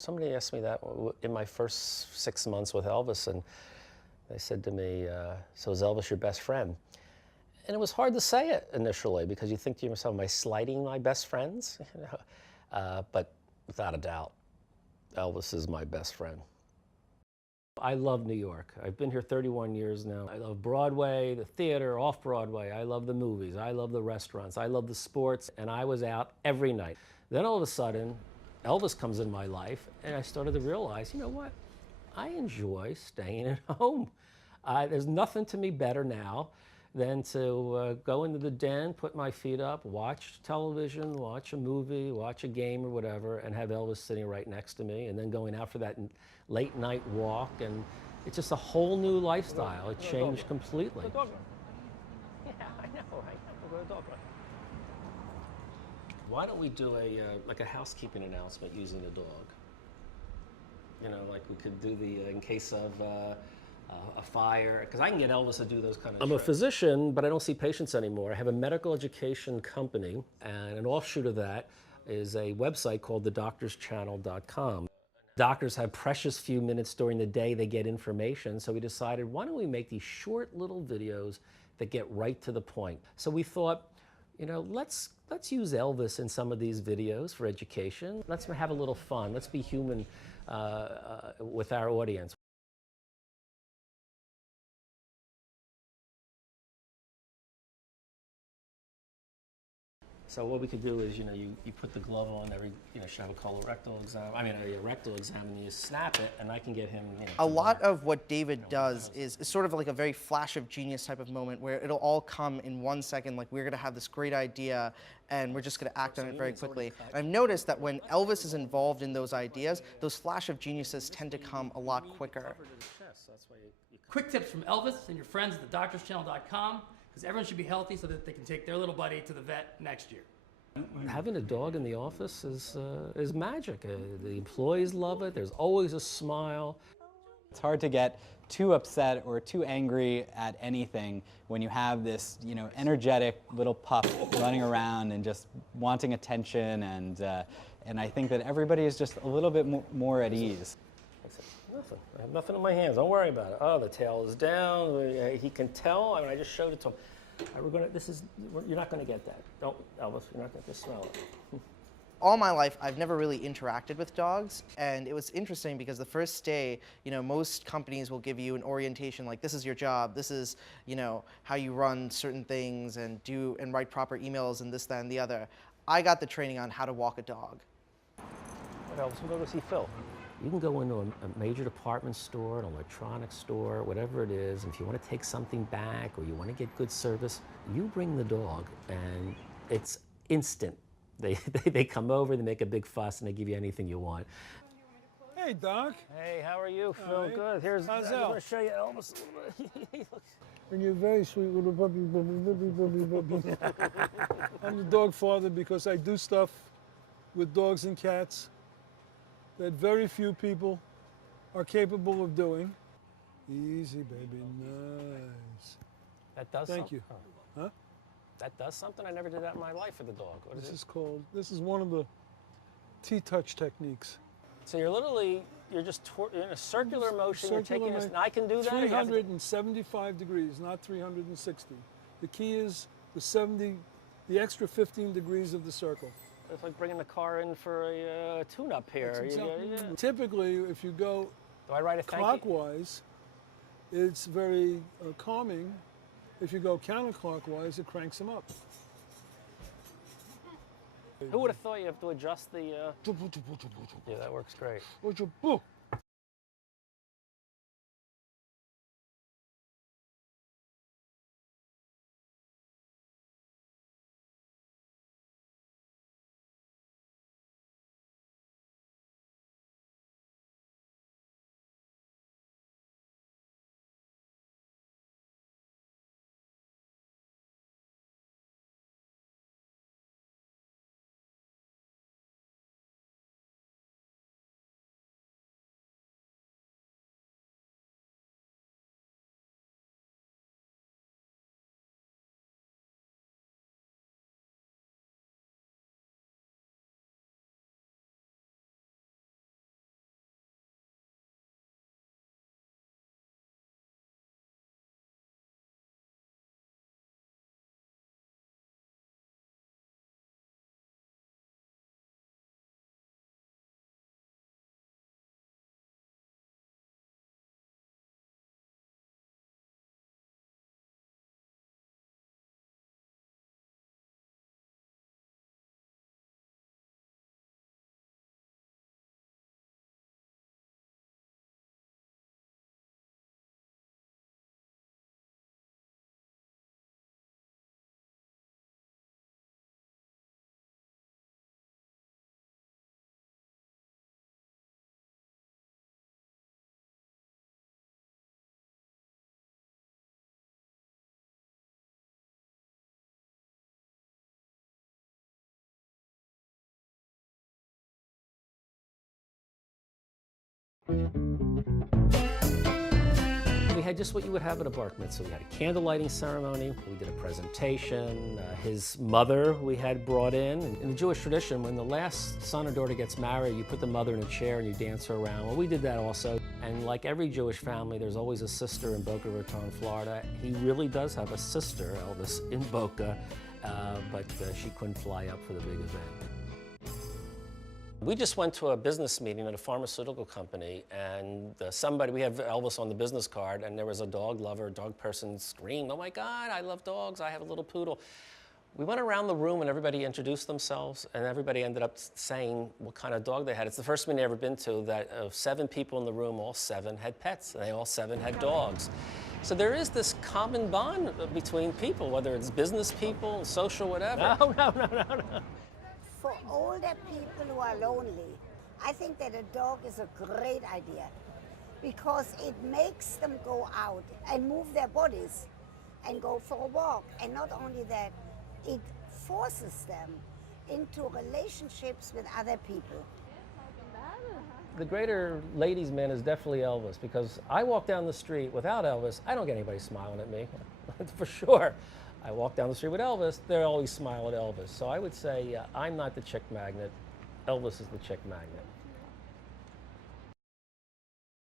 Somebody asked me that in my first 6 months with Elvis, and they said to me, "So is Elvis your best friend?" And it was hard to say it initially because you think to yourself, "Am I slighting my best friends?" But without a doubt, Elvis is my best friend. I love New York. I've been here 31 years now. I love Broadway, the theater, off Broadway. I love the movies. I love the restaurants. I love the sports. And I was out every night. Then all of a sudden, Elvis comes in my life, and I started to realize, you know what? I enjoy staying at home. There's nothing to me better now than to go into the den, put my feet up, watch television, watch a movie, watch a game or whatever, and have Elvis sitting right next to me, and then going out for that late night walk. And it's just a whole new lifestyle. It changed completely. Yeah, I know, right? Why don't we do like a housekeeping announcement using the dog? You know, like we could do the in case of a fire, because I can get Elvis to do those kind of I'm tricks. A physician, but I don't see patients anymore. I have a medical education company, and an offshoot of that is a website called thedoctorschannel.com. Doctors have precious few minutes during the day. They get information, so we decided, why don't we make these short little videos that get right to the point? So we thought, you know, let's use Elvis in some of these videos for education. Let's have a little fun. Let's be human with our audience. So what we could do is, you know, you put the glove on every, you know, should have a colorectal exam, a rectal exam, and you snap it, and I can get him, you know. A lot of what David does is sort of like a very flash of genius type of moment where it'll all come in 1 second, like we're gonna have this great idea and we're just gonna act on it very quickly. And I've noticed that when Elvis is involved in those ideas, those flash of geniuses tend to come a lot quicker. Quick tips from Elvis and your friends at thedoctorschannel.com, because everyone should be healthy so that they can take their little buddy to the vet next year. Having a dog in the office is magic. The employees love it. There's always a smile. It's hard to get too upset or too angry at anything when you have this, you know, energetic little pup running around and just wanting attention, and I think that everybody is just a little bit more at ease. I said, nothing. I have nothing in my hands. Don't worry about it. Oh, the tail is down. He can tell. I mean, I just showed it to him. You're not going to get that. Don't, Elvis, you're not going to smell it. All my life, I've never really interacted with dogs, and it was interesting because the first day, you know, most companies will give you an orientation like, this is your job, this is, you know, how you run certain things and write proper emails and this, that, and the other. I got the training on how to walk a dog. What else? We'll go to see Phil. You can go into a major department store, an electronics store, whatever it is, and if you want to take something back or you want to get good service, you bring the dog and it's instant. They come over, they make a big fuss, and they give you anything you want. Hey, Doc. Hey, how are you, Phil? Right. Good. How's I'm Elf? going to show you Elvis. And you're very sweet little puppy. I'm the dog father because I do stuff with dogs and cats that very few people are capable of doing. Easy, baby, nice. That does Thank something. you. Huh? That does something? I never did that in my life with a dog. What is it? This is one of the T-touch techniques. So you're just in a circular motion, you're taking this, and I can do that? 375 degrees, not 360. The key is the extra 15 degrees of the circle. It's like bringing the car in for a tune-up here. Exactly. Typically, if you go Do I write a thank you? clockwise, it's very calming. If you go counterclockwise, it cranks them up. Who would have thought you have to adjust the... Yeah, that works great. We had just what you would have at a bar mitzvah. We had a candle lighting ceremony, we did a presentation, his mother we had brought in. In the Jewish tradition, when the last son or daughter gets married, you put the mother in a chair and you dance her around. Well, we did that also. And like every Jewish family, there's always a sister in Boca Raton, Florida. He really does have a sister, Elvis, in Boca, but she couldn't fly up for the big event. We just went to a business meeting at a pharmaceutical company, and we have Elvis on the business card, and there was a dog lover, a dog person screamed, "Oh my God, I love dogs, I have a little poodle." We went around the room and everybody introduced themselves, and everybody ended up saying what kind of dog they had. It's the first meeting I've ever been to that of 7 people in the room, all 7 had pets, and they all 7 had dogs. So there is this common bond between people, whether it's business people, social, whatever. No. For older people who are lonely, I think that a dog is a great idea because it makes them go out and move their bodies and go for a walk. And not only that, it forces them into relationships with other people. The greater ladies' man is definitely Elvis, because I walk down the street without Elvis, I don't get anybody smiling at me, for sure. I walk down the street with Elvis, they always smile at Elvis. So I would say I'm not the chick magnet, Elvis is the chick magnet.